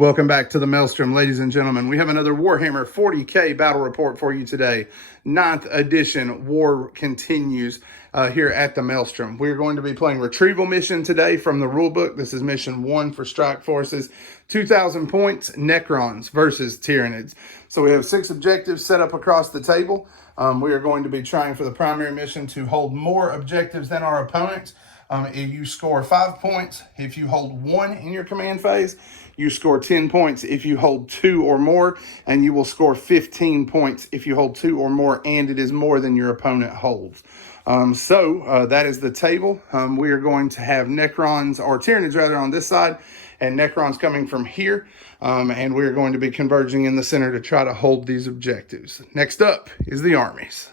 Welcome back to the Maelstrom, ladies and gentlemen. We have another Warhammer 40K battle report for you today. 9th edition War continues here at the Maelstrom. We're going to be playing Retrieval Mission today from the rulebook. This is Mission 1 for Strike Forces. 2,000 points, Necrons versus Tyranids. So we have 6 objectives set up across the table. We are going to be trying for the primary mission to hold more objectives than our opponents. If you score 5 points, if you hold 1 in your command phase, you score 10 points if you hold 2 or more, and you will score 15 points if you hold 2 or more, and it is more than your opponent holds. That is the table. We are going to have Necrons, or Tyranids rather, on this side, and Necrons coming from here, and we are going to be converging in the center to try to hold these objectives. Next up is the armies.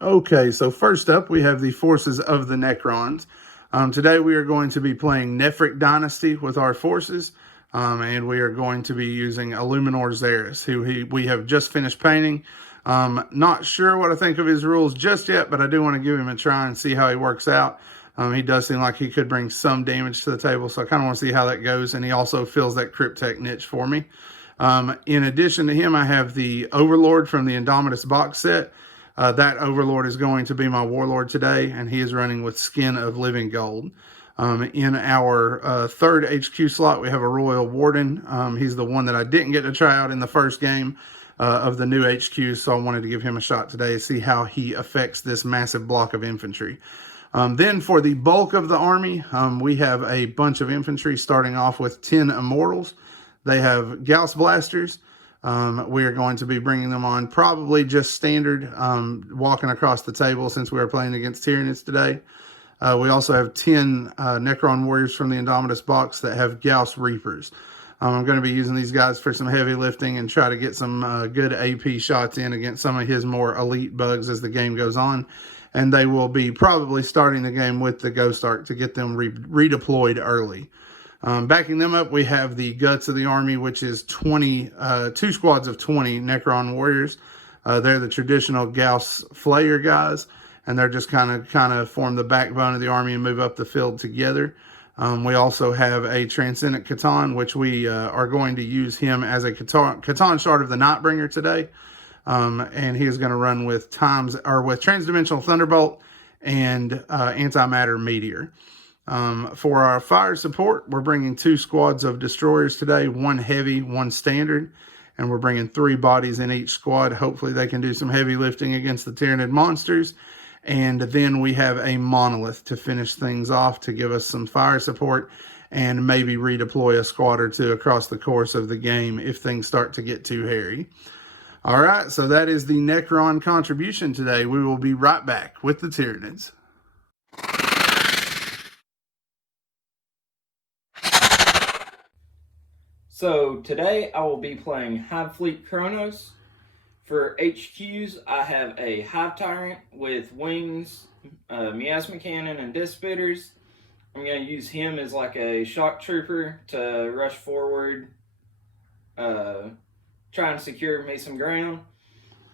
Okay, so first up, we have the forces of the Necrons. Today we are going to be playing Dagon Dynasty with our forces, and we are going to be using Illuminor Xeris, who we have just finished painting. Not sure what I think of his rules just yet, but I do want to give him a try and see how he works out. He does seem like he could bring some damage to the table, so I kind of want to see how that goes, and he also fills that Cryptek niche for me. In addition to him, I have the Overlord from the Indomitus box set. That Overlord is going to be my Warlord today, and he is running with Skin of Living Gold. In our third HQ slot, we have a Royal Warden. He's the one that I didn't get to try out in the first game of the new HQ, so I wanted to give him a shot today to see how he affects this massive block of infantry. Then for the bulk of the army, we have a bunch of infantry starting off with 10 Immortals. They have Gauss Blasters. We are going to be bringing them on probably just standard, walking across the table since we are playing against Tyranids today. We also have 10 Necron Warriors from the Indomitus box that have Gauss Reapers. I'm going to be using these guys for some heavy lifting and try to get some good AP shots in against some of his more elite bugs as the game goes on. And they will be probably starting the game with the Ghost Arc to get them redeployed early. Backing them up, we have the Guts of the Army, which is 2 squads of 20 Necron Warriors. They're the traditional Gauss Flayer guys, and they're just kind of form the backbone of the army and move up the field together. We also have a Transcendent Catan, which we are going to use him as a Catan shard of the Nightbringer today. And he is going to run with Transdimensional Thunderbolt and Antimatter Meteor. For our fire support, we're bringing 2 squads of destroyers today, 1 heavy, 1 standard, and we're bringing 3 bodies in each squad. Hopefully they can do some heavy lifting against the Tyranid monsters. And then we have a monolith to finish things off to give us some fire support and maybe redeploy a squad or 2 across the course of the game if things start to get too hairy. All right, so that is the Necron contribution today. We will be right back with the Tyranids. So today I will be playing Hive Fleet Chronos. For HQs, I have a Hive Tyrant with wings, Miasma Cannon, and Disc Spitters. I'm going to use him as like a shock trooper to rush forward, try and secure me some ground.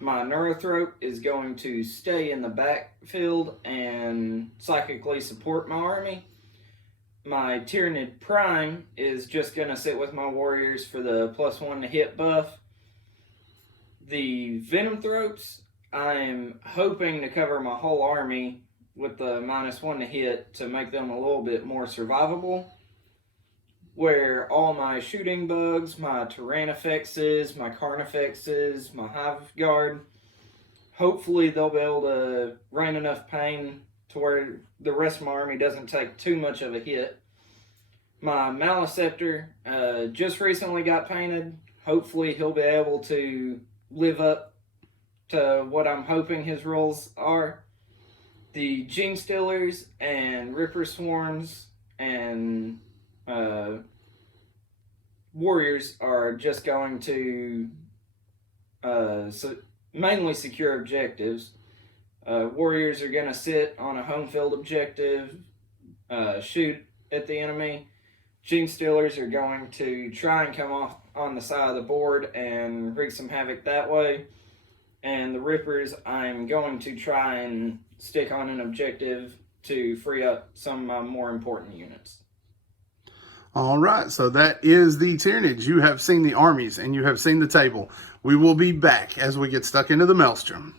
My Neurothrope is going to stay in the backfield and psychically support my army. My Tyranid Prime is just going to sit with my warriors for the +1 to hit buff. The Venom Throats, I'm hoping to cover my whole army with the -1 to hit to make them a little bit more survivable. Where all my shooting bugs, my Tyrannifexes, my Carnifexes, my Hive Guard, hopefully they'll be able to rain enough pain to where the rest of my army doesn't take too much of a hit. My Maleceptor just recently got painted. Hopefully he'll be able to live up to what I'm hoping his rules are. The Gene Stealers and Ripper Swarms and Warriors are just going to mainly secure objectives. Warriors are going to sit on a home field objective, shoot at the enemy. Gene Stealers are going to try and come off on the side of the board and wreak some havoc that way. And the Rippers, I'm going to try and stick on an objective to free up some of my more important units. All right, so that is the Tyranids. You have seen the armies and you have seen the table. We will be back as we get stuck into the Maelstrom.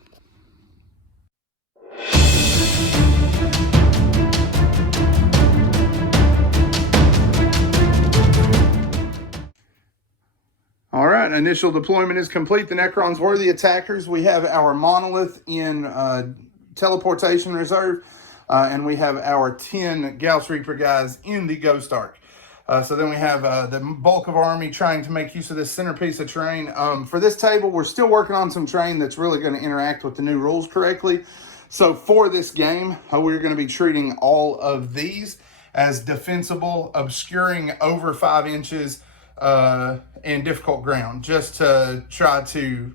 All right, initial deployment is complete. The Necrons were the attackers. We have our Monolith in teleportation reserve, and we have our 10 Gauss Reaper guys in the Ghost Ark. So then we have the bulk of our army trying to make use of this centerpiece of terrain. For this table, we're still working on some terrain that's really going to interact with the new rules correctly. So for this game, we're going to be treating all of these as defensible, obscuring over 5 inches, and difficult ground, just to try to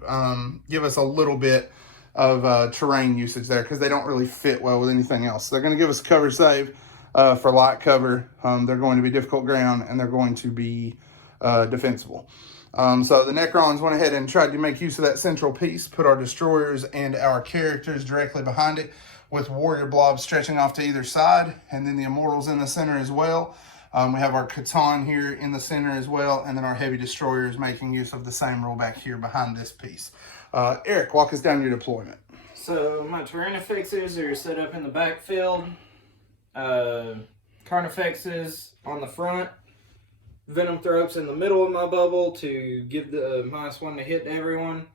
give us a little bit of terrain usage there, because they don't really fit well with anything else. So they're going to give us a cover save for light cover. They're going to be difficult ground, and they're going to be defensible. So the Necrons went ahead and tried to make use of that central piece, put our destroyers and our characters directly behind it, with warrior blobs stretching off to either side, and then the immortals in the center as well. We have our Catan here in the center as well, and then our heavy destroyers making use of the same rule back here behind this piece. Eric, walk us down your deployment. So my Tyrannifexes are set up in the backfield. Carnifexes on the front. Venom Throats in the middle of my bubble to give the -1 to hit to everyone.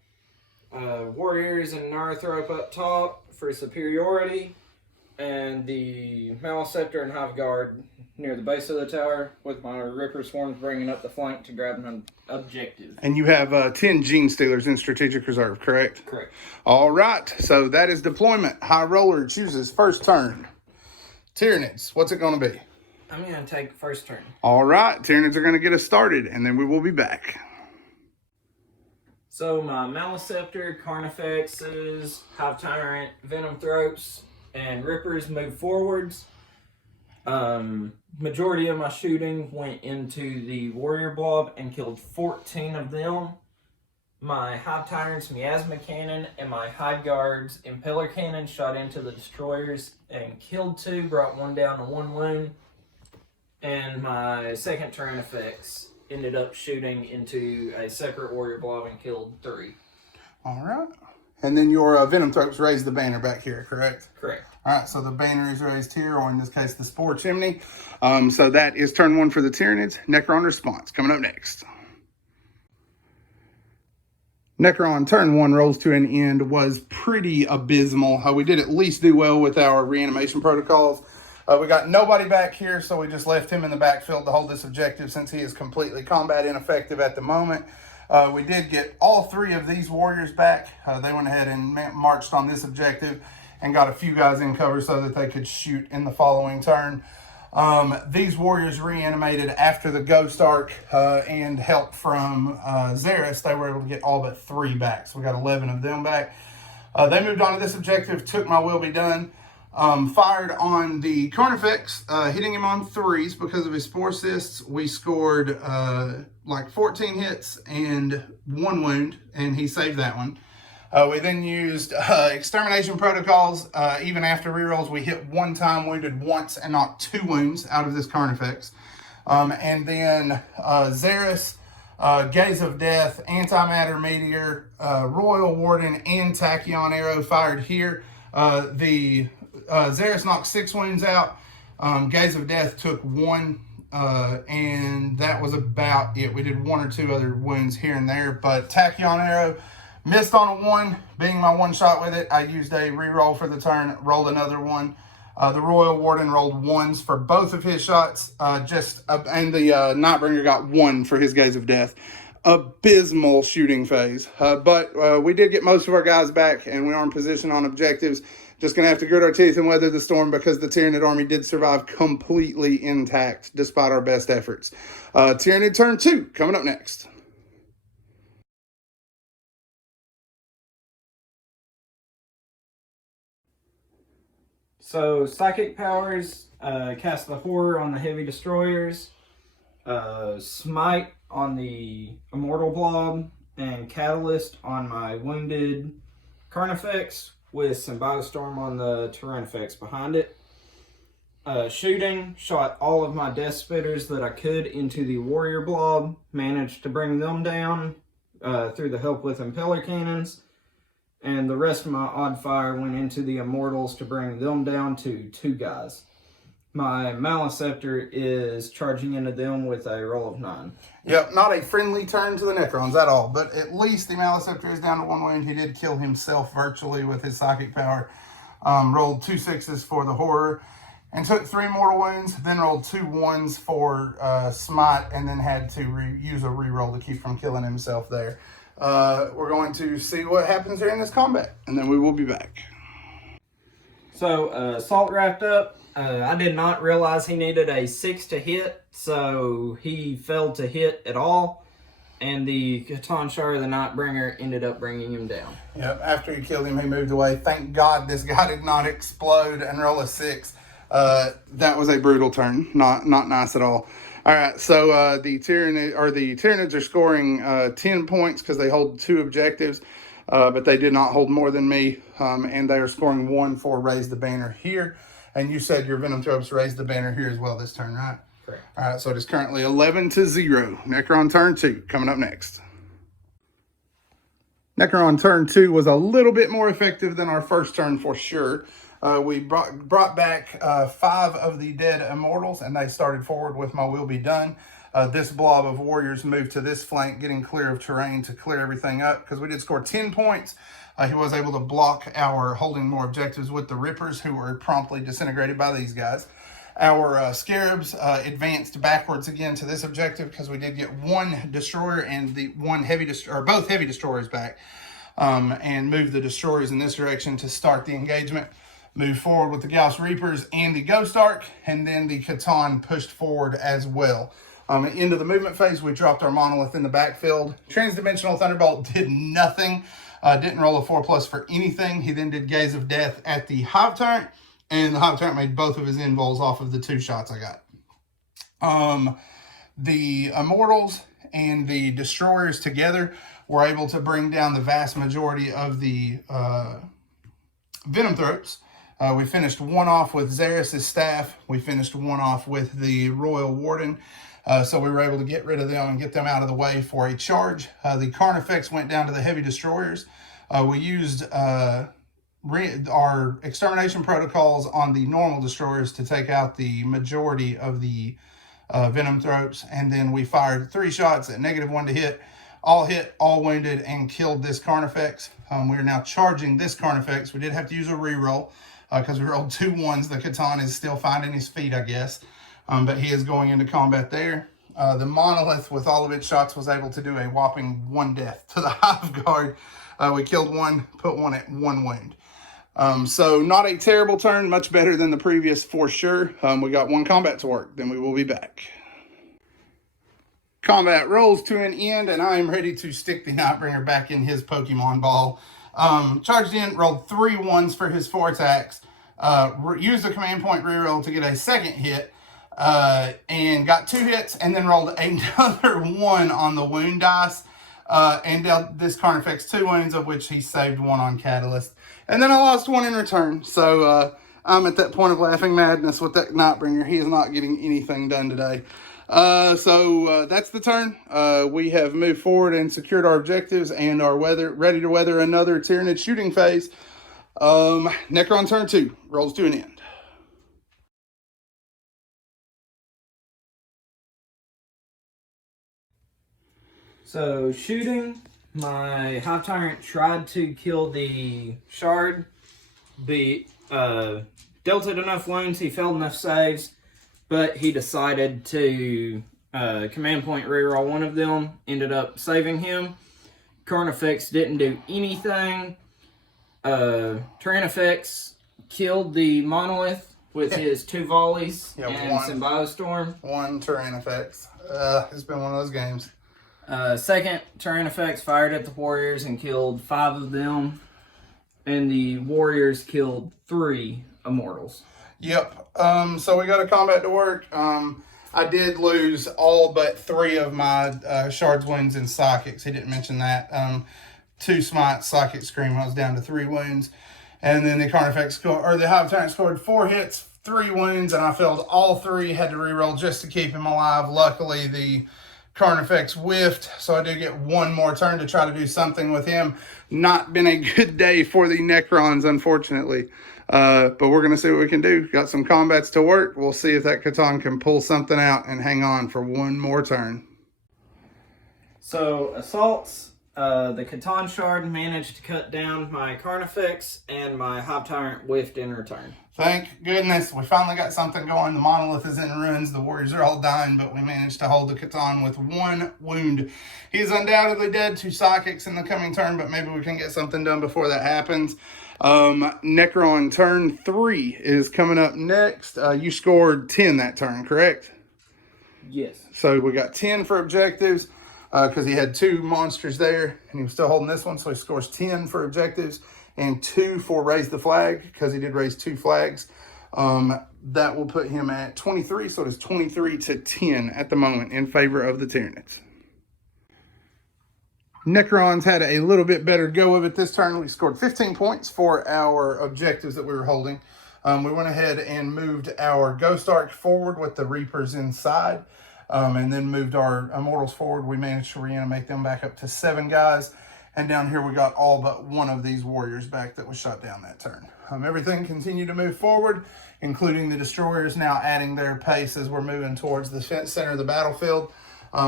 Warriors and Narthrope up top for superiority. And the Maliceptor and Hive Guard near the base of the tower, with my Ripper Swarms bringing up the flank to grab an objective. And you have 10 Gene Stealers in Strategic Reserve, correct? Correct. All right, so that is deployment. High Roller chooses first turn. Tyranids, what's it going to be? I'm going to take first turn. All right, Tyranids are going to get us started, and then we will be back. So my Maliceptor, Carnifexes, Hive Tyrant, Venom Throats, and Rippers move forwards. Majority of my shooting went into the Warrior Blob and killed 14 of them. My Hive Tyrant's Miasma Cannon and my Hive Guard's Impeller Cannon shot into the destroyers and killed 2, brought 1 down to 1 wound. And my second turn effects ended up shooting into a separate Warrior Blob and killed 3. All right. And then your Venom Throats raised the banner back here, correct? Correct. All right, so the banner is raised here, or in this case, the Spore Chimney. So that is turn 1 for the Tyranids. Necron response coming up next. Necron turn 1 rolls to an end was pretty abysmal. We did at least do well with our reanimation protocols. We got nobody back here, so we just left him in the backfield to hold this objective since he is completely combat ineffective at the moment. We did get all 3 of these warriors back. They went ahead and marched on this objective and got a few guys in cover so that they could shoot in the following turn. These warriors reanimated after the Ghost Ark and help from Xeris. They were able to get all but 3 back, so we got 11 of them back. They moved on to this objective, took my will be done. Fired on the Carnifex, hitting him on 3s because of his Spore Cysts. We scored like 14 hits and 1 wound, and he saved that one. We then used extermination protocols. Even after rerolls, we hit 1 time, wounded once, and not 2 wounds out of this Carnifex. And then Xeris, Gaze of Death, Antimatter Meteor, Royal Warden, and Tachyon Arrow fired here. The Xeris knocked 6 wounds out. Gaze of Death took 1, and that was about it. We did 1 or 2 other wounds here and there, but Tachyon Arrow missed on a 1, being my 1 shot with it. I used a reroll for the turn, rolled another 1. The Royal Warden rolled 1s for both of his shots, and the Nightbringer got 1 for his Gaze of Death. Abysmal shooting phase, but we did get most of our guys back, and we are in position on objectives. Just going to have to grit our teeth and weather the storm, because the Tyranid army did survive completely intact despite our best efforts. Tyranid turn 2 coming up next. So Psychic Powers, cast the Horror on the Heavy Destroyers, Smite on the Immortal Blob, and Catalyst on my Wounded Carnifex with Symbiostorm on the Tyrannifex behind it. Shooting, shot all of my Death Spitters that I could into the Warrior Blob. Managed to bring them down through the help with Impeller Cannons. And the rest of my odd fire went into the Immortals to bring them down to 2 guys. My Maleceptor is charging into them with a roll of 9. Yep, not a friendly turn to the Necrons at all, but at least the Maleceptor is down to 1 wound. He did kill himself virtually with his psychic power. Rolled 2 6s for the Horror and took 3 mortal wounds, then rolled 2 1s for Smite, and then had to use a reroll to keep from killing himself there. We're going to see what happens here in this combat, and then we will be back. So, Assault wrapped up. I did not realize he needed a 6 to hit, so he failed to hit at all. And the Catan Shard of the Nightbringer ended up bringing him down. Yep, after he killed him, he moved away. Thank God this guy did not explode and roll a 6. That was a brutal turn. Not nice at all. All right, so the Tyranids are scoring 10 points because they hold 2 objectives, but they did not hold more than me, and they are scoring 1 for Raise the Banner here. And you said your Venom Tropes raised the banner here as well this turn, right? Correct. All right, so it is currently 11-0. Necron turn 2 coming up next. Necron turn 2 was a little bit more effective than our first turn for sure. We brought back 5 of the dead Immortals, and they started forward with My Will Be Done. This blob of warriors moved to this flank, getting clear of terrain to clear everything up, because we did score 10 points. He was able to block our holding more objectives with the Rippers, who were promptly disintegrated by these guys. Our Scarabs advanced backwards again to this objective because we did get 1 destroyer and both heavy destroyers back, and moved the destroyers in this direction to start the engagement. Moved forward with the Gauss Reapers and the Ghost Ark, and then the Catan pushed forward as well. Into the movement phase, we dropped our Monolith in the backfield. Transdimensional Thunderbolt did nothing. Didn't roll a 4+ for anything. He then did Gaze of Death at the Hive Tyrant, and the Hive Tyrant made both of his invols off of the 2 shots I got. The Immortals and the Destroyers together were able to bring down the vast majority of the Venom Throats. We finished 1 off with Xeris' staff. We finished 1 off with the Royal Warden. So we were able to get rid of them and get them out of the way for a charge. The Carnifex went down to the heavy destroyers. We used our extermination protocols on the normal destroyers to take out the majority of the Venom Throats. And then we fired 3 shots at -1 to hit, all wounded, and killed this Carnifex. We are now charging this Carnifex. We did have to use a reroll because we rolled 2 1s. The Catan is still finding his feet, I guess. But he is going into combat there. The Monolith, with all of its shots, was able to do a whopping 1 death to the Hive Guard. We killed 1, put 1 at 1 wound. So not a terrible turn, much better than the previous for sure. We got 1 combat to work, then we will be back. Combat rolls to an end, and I am ready to stick the Nightbringer back in his Pokemon ball. Charged in, rolled 3 1s for his 4 attacks. Used the command point reroll to get a 2nd hit. And got 2 hits, and then rolled another 1 on the wound dice, and dealt this Carnifex 2 wounds, of which he saved 1 on Catalyst. And then I lost 1 in return, so I'm at that point of laughing madness with that Nightbringer. He is not getting anything done today. So that's the turn. We have moved forward and secured our objectives and are ready to weather another Tyranid shooting phase. Necron turn 2, rolls to an end. So, shooting, my Hive Tyrant tried to kill the Shard, dealt it enough wounds, he failed enough saves, but he decided to command point reroll 1 of them, ended up saving him. Carnifex didn't do anything. Tyrannifex killed the Monolith with his 2 volleys and Symbiostorm. 1 Tyrannifex. It's been one of those games. Second Tyrannifex fired at the Warriors and killed 5 of them. And the Warriors killed 3 Immortals. Yep. So we got a combat to work. I did lose all but 3 of my Shards wounds and Psychics. He didn't mention that. 2 smites, psychic scream. I was down to 3 wounds. And then the Carnifex the Hive Tyrant scored 4 hits, 3 wounds, and I failed all 3. Had to reroll just to keep him alive. Luckily, the Carnifex whiffed, so I do get 1 more turn to try to do something with him. Not been a good day for the Necrons, unfortunately. But we're going to see what we can do. Got some combats to work. We'll see if that Catan can pull something out and hang on for 1 more turn. So, assaults. The Catan Shard managed to cut down my Carnifex, and my Hive Tyrant whiffed in return. Thank goodness. We finally got something going. The monolith is in ruins. The warriors are all dying, but we managed to hold the Catan with 1 wound. He is undoubtedly dead to psychics in the coming turn, but maybe we can get something done before that happens. Necron turn 3 is coming up next. You scored 10 that turn, correct? Yes. So we got 10 for objectives. Because he had 2 monsters there, and he was still holding this one, so he scores 10 for objectives, and 2 for raise the flag, because he did raise 2 flags. That will put him at 23, so it is 23 to 10 at the moment in favor of the Tyranids. Necrons had a little bit better go of it this turn. We scored 15 points for our objectives that we were holding. We went ahead and moved our Ghost Ark forward with the Reapers inside. And then moved our Immortals forward. We managed to reanimate them back up to 7 guys. And down here we got all but 1 of these warriors back that was shot down that turn. Everything continued to move forward, including the destroyers now adding their pace as we're moving towards the center of the battlefield.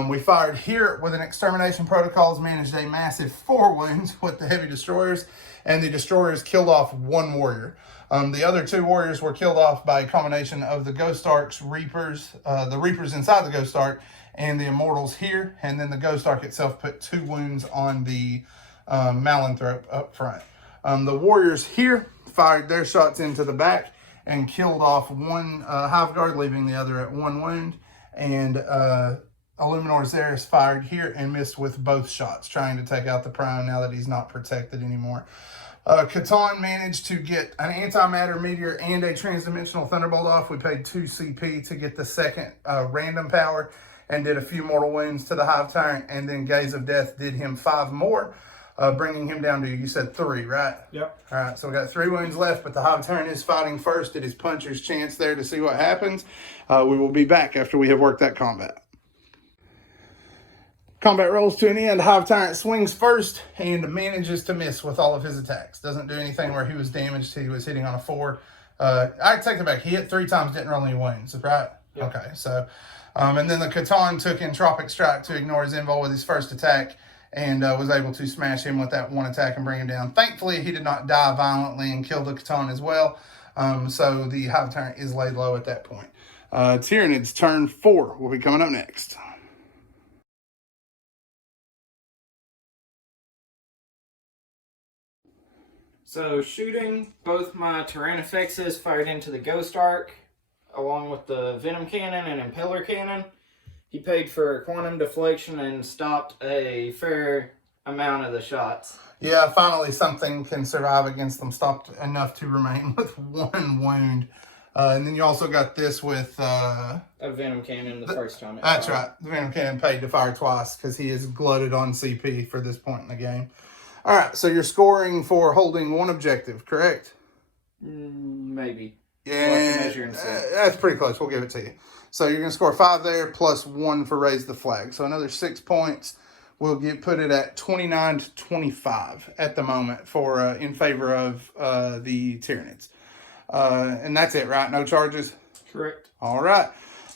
We fired here with an extermination protocols, managed a massive 4 wounds with the heavy destroyers, and the destroyers killed off 1 warrior. The other 2 warriors were killed off by a combination of the Ghost Ark's Reapers, the Reapers inside the Ghost Ark, and the Immortals here, and then the Ghost Ark itself put 2 wounds on the Malanthrope up front. The warriors here fired their shots into the back and killed off 1 Hive Guard, leaving the other at 1 wound, and Illuminor Xeris fired here and missed with both shots, trying to take out the Prime now that he's not protected anymore. Catan managed to get an antimatter meteor and a transdimensional thunderbolt off. We paid 2 CP to get the second random power and did a few mortal wounds to the Hive Tyrant, and then Gaze of Death did him 5 more, bringing him down to, you said 3, right? Yep. All right, so we got 3 wounds left, but the Hive Tyrant is fighting first. It is Puncher's chance there to see what happens. We will be back after we have worked that combat. Combat rolls to an end. Hive Tyrant swings first and manages to miss with all of his attacks. Doesn't do anything where he was damaged. He was hitting on a 4. I take it back. He hit 3 times, didn't roll any wounds, right? Yep. Okay, so, and then the Catan took Entropic Strike to ignore his invul with his first attack and was able to smash him with that 1 attack and bring him down. Thankfully, he did not die violently and kill the Catan as well. So the Hive Tyrant is laid low at that point. Tyranids turn 4 will be coming up next. So, shooting, both my Tyrannifexes fired into the Ghost Ark, along with the Venom Cannon and Impeller Cannon. He paid for quantum deflection and stopped a fair amount of the shots. Yeah, finally something can survive against them. Stopped enough to remain with 1 wound. And then you also got this with... a Venom Cannon the first time. That's right. The Venom Cannon paid to fire twice because he is glutted on CP for this point in the game. All right, so you're scoring for holding 1 objective, correct? Maybe. Yeah, that's pretty close. We'll give it to you. So you're going to score 5 there, plus 1 for raise the flag. So another 6 points. We'll put it at 29 to 25 at the moment for in favor of the Tyranids. And that's it, right? No charges? Correct. All right.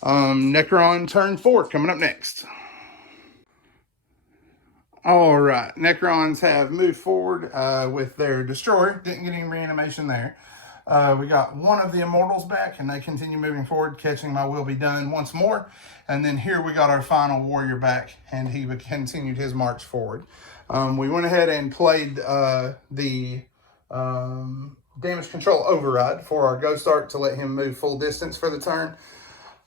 Necron turn 4 coming up next. All right, Necrons have moved forward with their destroyer. Didn't get any reanimation there. We got 1 of the Immortals back, and they continue moving forward, catching my Will Be Done once more. And then here we got our final warrior back, and he continued his march forward. We went ahead and played the damage control override for our Ghost Ark to let him move full distance for the turn.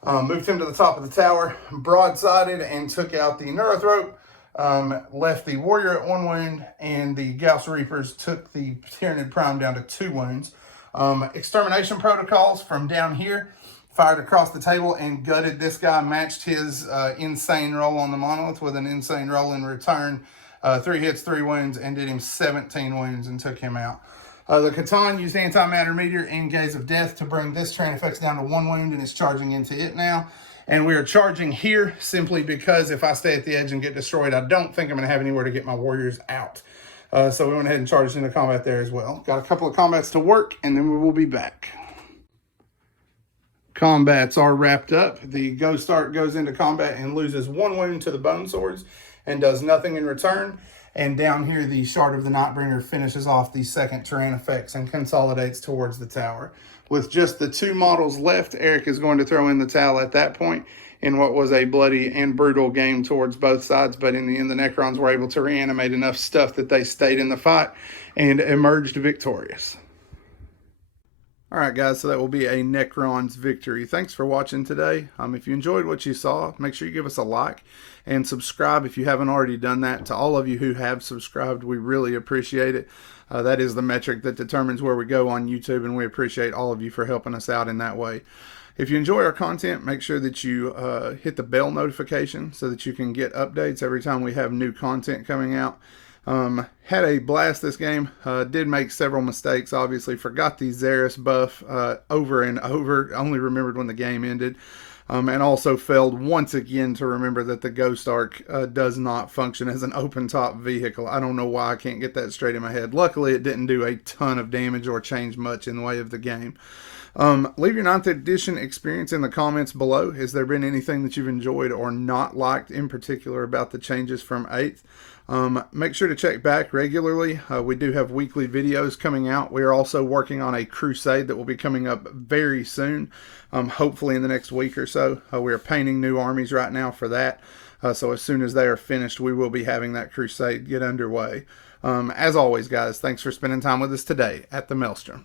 Moved him to the top of the tower, broadsided, and took out the Neurothrope. Left the warrior at 1 wound, and the Gauss Reapers took the Tyranid Prime down to 2 wounds. Extermination protocols from down here fired across the table and gutted this guy, matched his insane roll on the monolith with an insane roll in return. 3 hits, 3 wounds, and did him 17 wounds and took him out. The Catan used Antimatter Meteor in Gaze of Death to bring this Terran Effects down to 1 wound and is charging into it now. And we are charging here simply because if I stay at the edge and get destroyed, I don't think I'm going to have anywhere to get my warriors out. So we went ahead and charged into combat there as well. Got a couple of combats to work, and then we will be back. Combats are wrapped up. The Ghost Ark goes into combat and loses 1 wound to the Bone Swords and does nothing in return. And down here, the Shard of the Nightbringer finishes off the second Terran Effects and consolidates towards the tower. With just the 2 models left, Eric is going to throw in the towel at that point in what was a bloody and brutal game towards both sides. But in the end, the Necrons were able to reanimate enough stuff that they stayed in the fight and emerged victorious. All right, guys, so that will be a Necrons victory. Thanks for watching today. If you enjoyed what you saw, make sure you give us a like and subscribe if you haven't already done that. To all of you who have subscribed, we really appreciate it. That is the metric that determines where we go on YouTube, and we appreciate all of you for helping us out in that way. If you enjoy our content, make sure that you hit the bell notification so that you can get updates every time we have new content coming out. Had a blast this game. Did make several mistakes, obviously. Forgot the Xeris buff over and over. Only remembered when the game ended. And also failed once again to remember that the Ghost Ark does not function as an open top vehicle. I don't know why I can't get that straight in my head. Luckily, it didn't do a ton of damage or change much in the way of the game. Leave your 9th edition experience in the comments below. Has there been anything that you've enjoyed or not liked in particular about the changes from 8th? Make sure to check back regularly. We do have weekly videos coming out. We are also working on a crusade that will be coming up very soon, hopefully in the next week or so. We are painting new armies right now for that. So as soon as they are finished, we will be having that crusade get underway. As always, guys, thanks for spending time with us today at the Maelstrom.